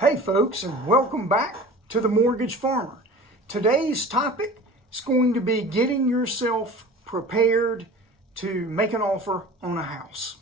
Hey folks, and welcome back to the Mortgage Farmer. Today's topic is going to be getting yourself prepared to make an offer on a house.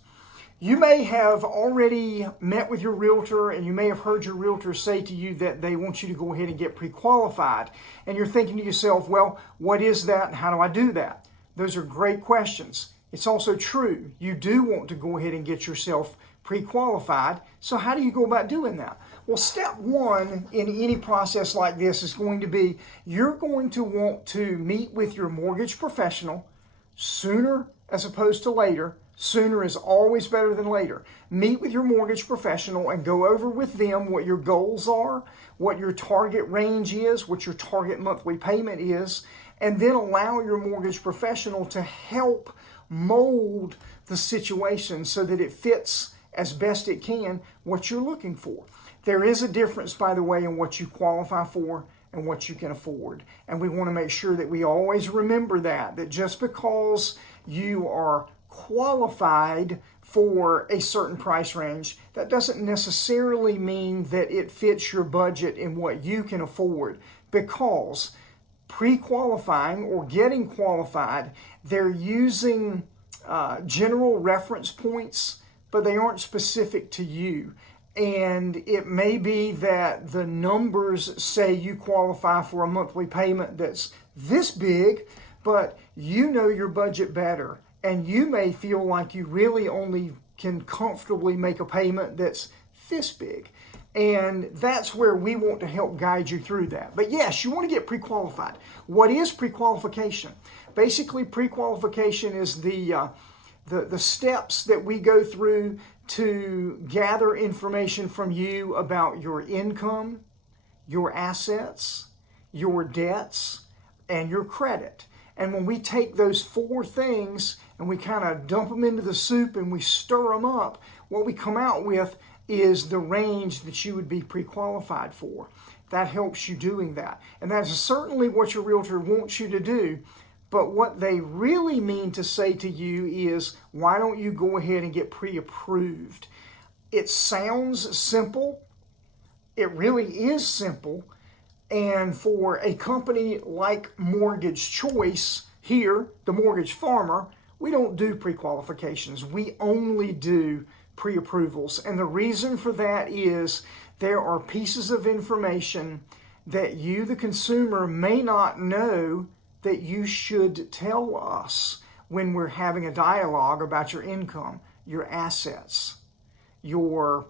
You may have already met with your realtor and you may have heard your realtor say to you that they want you to go ahead and get pre-qualified. And you're thinking to yourself, well, what is that and how do I do that? Those are great questions. It's also true. You do want to go ahead and get yourself pre-qualified. So how do you go about doing that? Well, step one in any process like this is going to be you're going to want to meet with your mortgage professional sooner as opposed to later. Sooner is always better than later. Meet with your mortgage professional and go over with them what your goals are, what your target range is, what your target monthly payment is, and then allow your mortgage professional to help mold the situation so that it fits as best it can what you're looking for. There is a difference, by the way, in what you qualify for and what you can afford. And we want to make sure that we always remember that just because you are qualified for a certain price range, that doesn't necessarily mean that it fits your budget and what you can afford, because pre-qualifying or getting qualified, they're using general reference points, but they aren't specific to you. And it may be that the numbers say you qualify for a monthly payment that's this big, but you know your budget better. And you may feel like you really only can comfortably make a payment that's this big. And that's where we want to help guide you through that. But yes, you want to get pre-qualified. What is pre-qualification? Basically, pre-qualification is the steps that we go through to gather information from you about your income, your assets, your debts, and your credit. And when we take those four things and we kind of dump them into the soup and we stir them up, what we come out with is the range that you would be pre-qualified for. That helps you doing that. And that's certainly what your realtor wants you to do. But what they really mean to say to you is, why don't you go ahead and get pre-approved? It sounds simple. It really is simple. And for a company like Mortgage Choice here, the Mortgage Farmer, we don't do pre-qualifications. We only do pre-approvals. And the reason for that is there are pieces of information that you, the consumer, may not know that you should tell us when we're having a dialogue about your income, your assets, your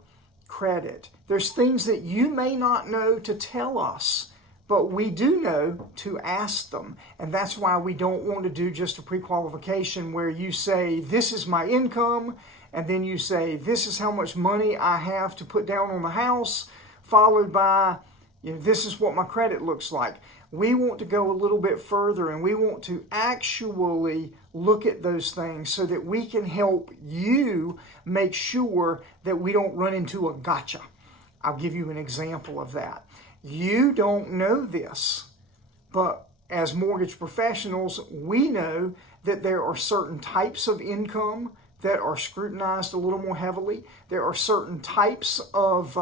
credit. There's things that you may not know to tell us, but we do know to ask them. And that's why we don't want to do just a pre-qualification where you say, this is my income, and then you say, this is how much money I have to put down on the house, followed by, this is what my credit looks like. We want to go a little bit further, and we want to actually look at those things so that we can help you make sure that we don't run into a gotcha. I'll give you an example of that. You don't know this, but as mortgage professionals, we know that there are certain types of income that are scrutinized a little more heavily. There are certain types of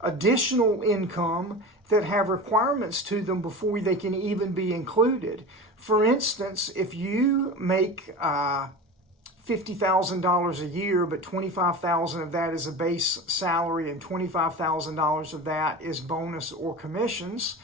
additional income that have requirements to them before they can even be included. For instance, if you make $50,000 a year, but $25,000 of that is a base salary and $25,000 of that is bonus or commissions,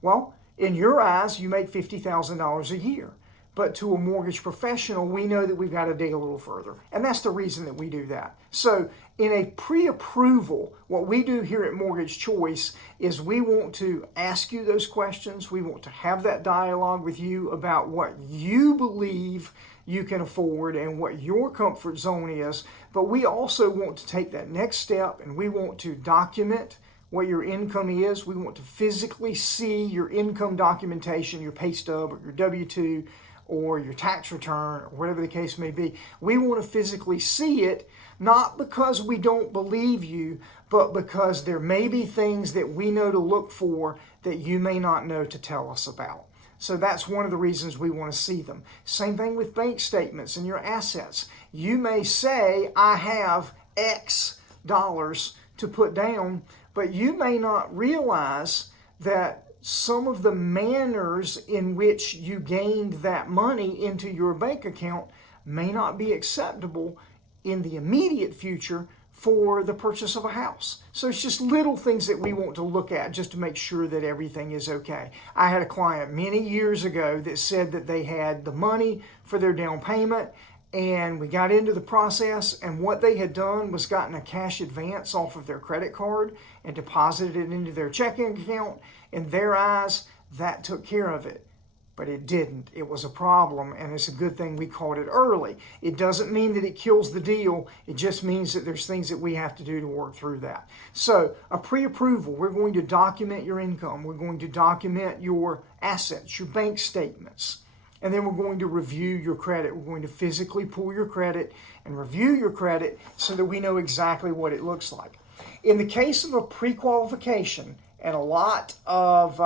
well, in your eyes, you make $50,000 a year. But to a mortgage professional, we know that we've got to dig a little further. And that's the reason that we do that. So in a pre-approval, what we do here at Mortgage Choice is we want to ask you those questions. We want to have that dialogue with you about what you believe you can afford and what your comfort zone is. But we also want to take that next step, and we want to document what your income is. We want to physically see your income documentation, your pay stub or your W-2, or your tax return, or whatever the case may be. We want to physically see it, not because we don't believe you, but because there may be things that we know to look for that you may not know to tell us about. So that's one of the reasons we want to see them. Same thing with bank statements and your assets. You may say, I have X dollars to put down, but you may not realize that some of the manners in which you gained that money into your bank account may not be acceptable in the immediate future for the purchase of a house. So it's just little things that we want to look at just to make sure that everything is okay. I had a client many years ago that said that they had the money for their down payment, and we got into the process, and what they had done was gotten a cash advance off of their credit card and deposited it into their checking account. In their eyes, that took care of it. But it didn't. It was a problem, and it's a good thing we caught it early. It doesn't mean that it kills the deal. It just means that there's things that we have to do to work through that. So a pre-approval, we're going to document your income. We're going to document your assets, your bank statements. And then we're going to review your credit. We're going to physically pull your credit and review your credit so that we know exactly what it looks like. In the case of a pre-qualification, and a lot of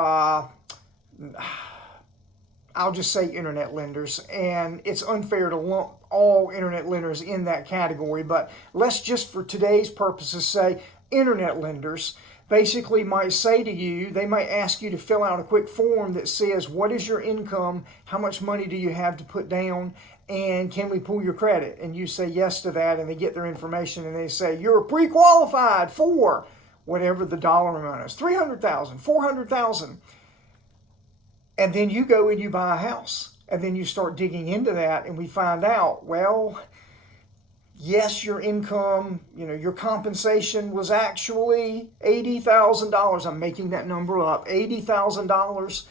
I'll just say internet lenders, and it's unfair to lump all internet lenders in that category, but let's just for today's purposes say internet lenders basically might say to you, they might ask you to fill out a quick form that says, what is your income, how much money do you have to put down, and can we pull your credit? And you say yes to that, and they get their information, and they say, you're pre-qualified for whatever the dollar amount is, $300,000, $400,000. And then you go and you buy a house. And then you start digging into that, and we find out, well, yes, your income, your compensation was actually $80,000. I'm making that number up, $80,000.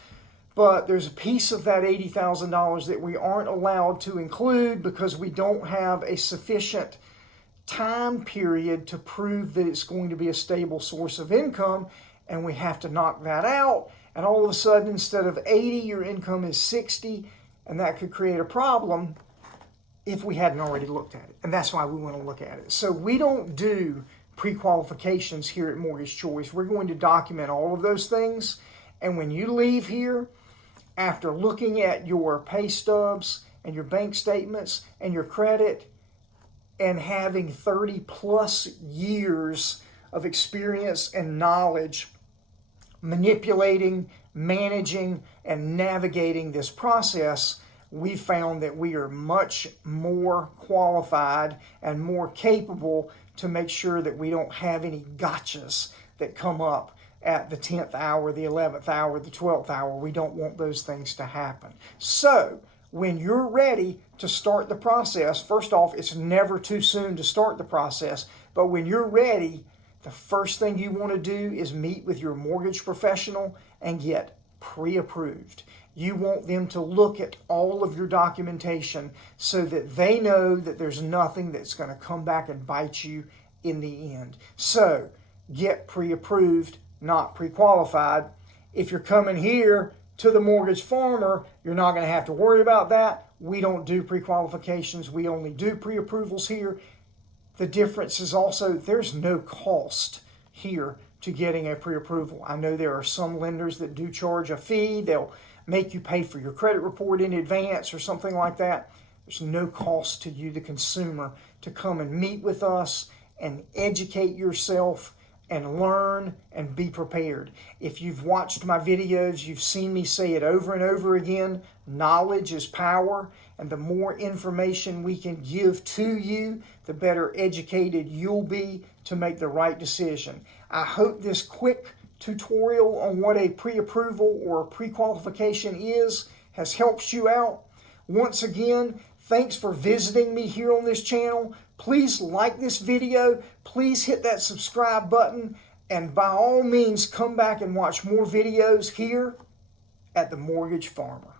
But there's a piece of that $80,000 that we aren't allowed to include because we don't have a sufficient time period to prove that it's going to be a stable source of income, and we have to knock that out. And all of a sudden, instead of 80, your income is 60, and that could create a problem if we hadn't already looked at it. And that's why we want to look at it. So we don't do pre-qualifications here at Mortgage Choice. We're going to document all of those things. And when you leave here, after looking at your pay stubs and your bank statements and your credit and having 30 plus years of experience and knowledge manipulating, managing, and navigating this process, we found that we are much more qualified and more capable to make sure that we don't have any gotchas that come up at the 10th hour, the 11th hour, the 12th hour. We don't want those things to happen. So when you're ready to start the process, first off, it's never too soon to start the process, but when you're ready, the first thing you want to do is meet with your mortgage professional and get pre-approved. You want them to look at all of your documentation so that they know that there's nothing that's going to come back and bite you in the end. So get pre-approved, not pre-qualified. If you're coming here to the Mortgage Farmer, you're not going to have to worry about that. We don't do pre-qualifications. We only do pre-approvals here. The difference is also there's no cost here to getting a pre-approval. I know there are some lenders that do charge a fee. They'll make you pay for your credit report in advance or something like that. There's no cost to you, the consumer, to come and meet with us and educate yourself and learn and be prepared. If you've watched my videos, you've seen me say it over and over again, knowledge is power, and the more information we can give to you, the better educated you'll be to make the right decision. I hope this quick tutorial on what a pre-approval or a pre-qualification is has helped you out. Once again, thanks for visiting me here on this channel. Please like this video. Please hit that subscribe button. And by all means, come back and watch more videos here at the Mortgage Farmer.